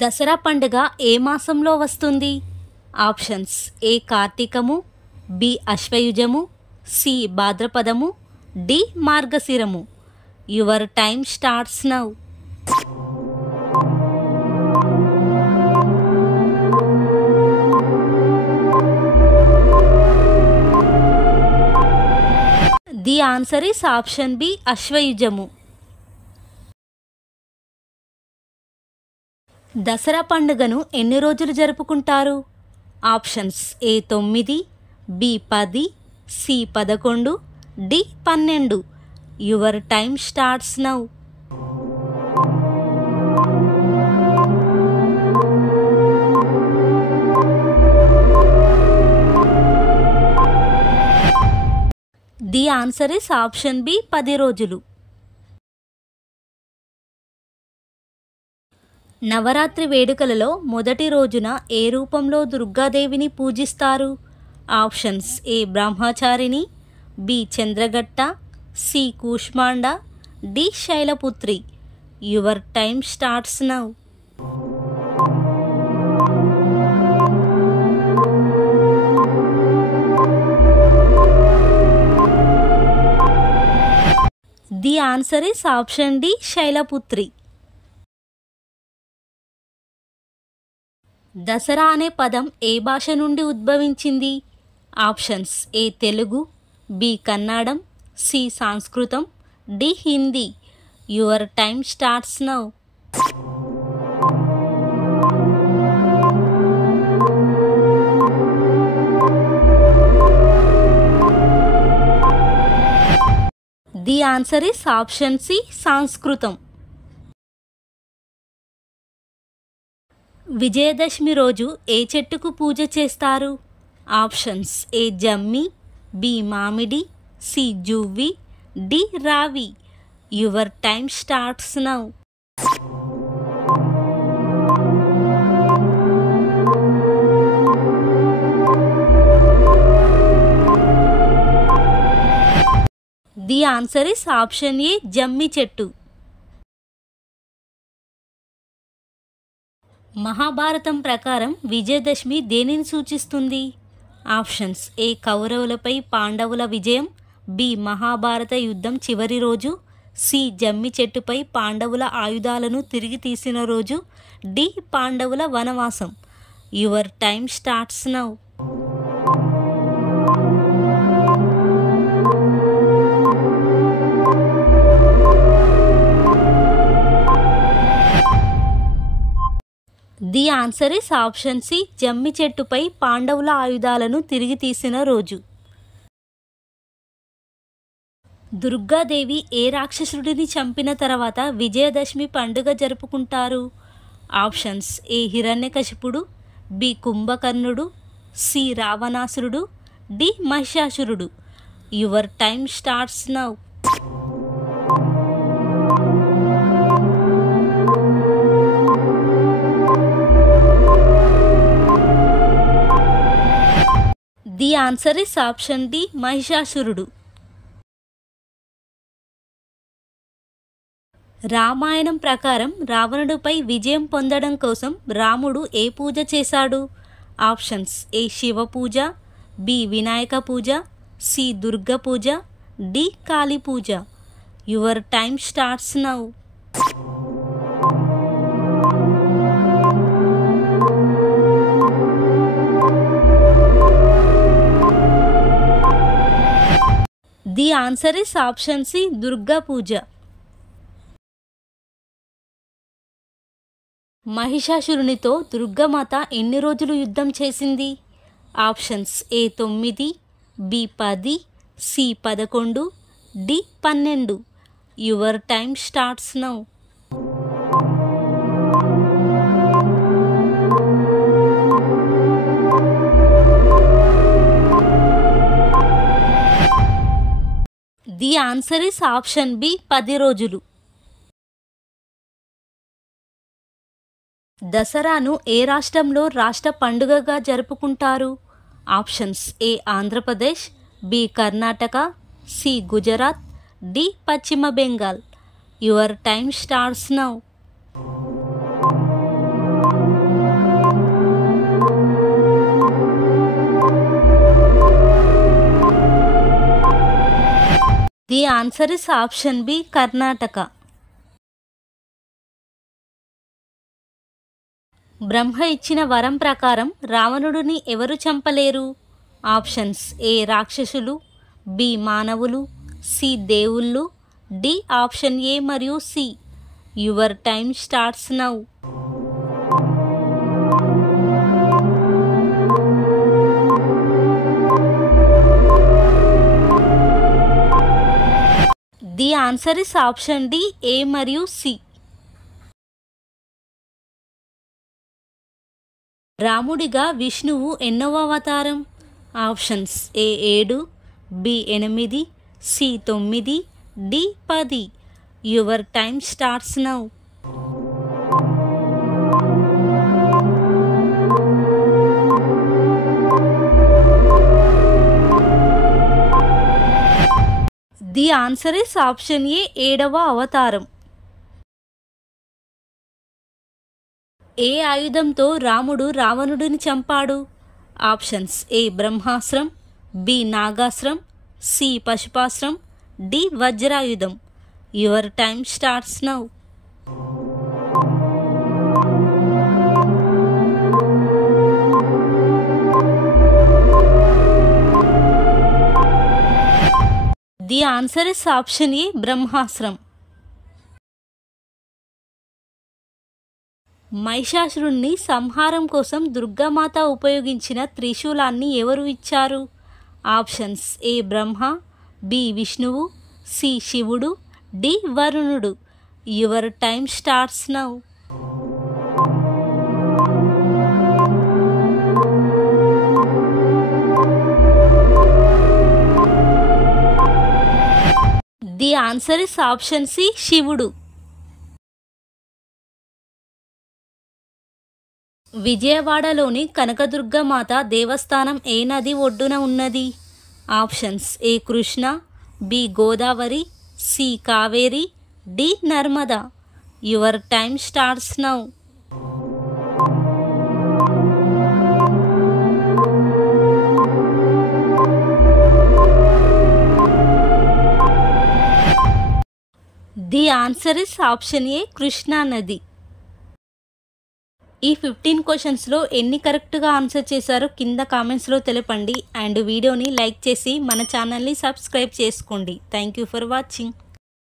దసరా పండుగ ఏ మాసంలో వస్తుంది? ఆప్షన్స్: ఏ కార్తీకము, బి అశ్వయుజము, సి భాద్రపదము, డి మార్గశిరము. Your time starts now. The answer is option B అశ్వయుజము. దసరా పండుగను ఎన్ని రోజులు జరుపుకుంటారు? Options: A 9, B 10, C 11, D 12. Your time starts now. The answer is option B 10 రోజులు. నవరాత్రి వేడుకలలో మొదటి రోజున ఏ రూపంలో దుర్గాదేవిని పూజిస్తారు? Options: A Brahmacharini, B Chandraghatta, C Kushmanda, D Shailaputri. Your time starts now. The answer is option D Shailaputri. Dasara అనే పదం ఏ భాష నుండి ఉద్భవించింది? Options: A Telugu, B Kannada, C Sanskrit, D Hindi. Your time starts now. The answer is option C Sanskrit. Vijayadashami రోజు ఏ చెట్టుకు పూజ చేస్తారు? ఆప్షన్స్: ఏ జమ్మి, బి మామిడి, సి జువ్వి, డి రావి. Your time starts now. The answer is option ఏ జమ్మి చెట్టు. మహాభారతం ప్రకారం విజయదశమి దేనిని సూచిస్తుంది? ఆప్షన్స్: ఏ కౌరవులపై పాండవుల విజయం, బి మహాభారత యుద్ధం చివరి రోజు, సి జమ్మి చెట్టుపై పాండవుల ఆయుధాలను తిరిగి తీసిన రోజు, డి పాండవుల వనవాసం. Your time starts now. The answer is option C జమ్మి చెట్టుపై పాండవుల ఆయుధాలను తిరిగి తీసిన రోజు. దుర్గాదేవి ఏ రాక్షసుడిని చంపిన తర్వాత విజయదశమి పండుగ జరుపుకుంటారు? ఆప్షన్స్: ఏ హిరణ్యకశిపుడు, బి కుంభకర్ణుడు, సి రావణాసురుడు, డి మహిషాసురుడు. Your time starts now. The answer is option D మహిషాసురుడు. రామాయణం ప్రకారం రావణుడిపై విజయం పొందడం కోసం రాముడు ఏ పూజ చేశాడు? ఆప్షన్స్: ఏ శివ పూజ, బి వినాయక పూజ, సి దుర్గ పూజ, డి కాళీ పూజ. Your time starts now. The answer is option C Durga Puja. మహిషాసురునితో దుర్గామాత ఎన్ని రోజులు యుద్ధం చేసింది? Options: A 9, B 10, C 11, D 12. Your time starts now. The answer is option B 10 రోజులు. దసరాను ఏ రాష్ట్రంలో రాష్ట్ర పండుగగా జరుపుకుంటారు? Options: A Andhra Pradesh, B Karnataka, C Gujarat, D Paschima Bengal. Your time starts now. The answer is option B Karnataka. Brahma ఇచ్చిన వరం ప్రకారం రావణుడిని ఎవరు చంపలేరు? ఆప్షన్స్ ఏ రాక్షసులు, బి మానవులు, సి దేవుళ్ళు, డి ఆప్షన్ ఏ మరియు C. Your time starts now. The answer is option D A మరియు C. రాముడిగా విష్ణువు ఎన్నవ అవతారం? Options A 7, B 8, C 9, D 10. Your time starts now. The answer is option A 7వ అవతారం. ఏ ఆయుధంతో రాముడు రావణుడిని చంపాడు? ఆప్షన్స్ ఏ బ్రహ్మాస్త్రం, బి నాగాస్త్రం, సి పశుపాస్త్రం, డి వజ్రాయుధం. Your time starts now. The answer is option A బ్రహ్మాస్త్రం. మహిషాసురుణ్ణి సంహారం కోసం దుర్గామాత ఉపయోగించిన త్రిశూలాన్ని ఎవరు ఇచ్చారు? ఆప్షన్స్ ఏ బ్రహ్మ, బి విష్ణువు, సి శివుడు, డి వరుణుడు. Your time starts now. The answer is option C శివుడు. విజయవాడలోని కనకదుర్గమాత దేవస్థానం ఏ నది ఒడ్డున ఉన్నది? Options A Krishna, B Godavari, C Kaveri, D Narmada. Your time starts now. The answer is option ఏ కృష్ణా నది. ఈ 15 క్వశ్చన్స్లో ఎన్ని కరెక్ట్గా ఆన్సర్ చేశారో కింద కామెంట్స్లో తెలపండి. అండ్ వీడియోని లైక్ చేసి మన ఛానల్ని సబ్స్క్రైబ్ చేసుకోండి. Thank you for watching.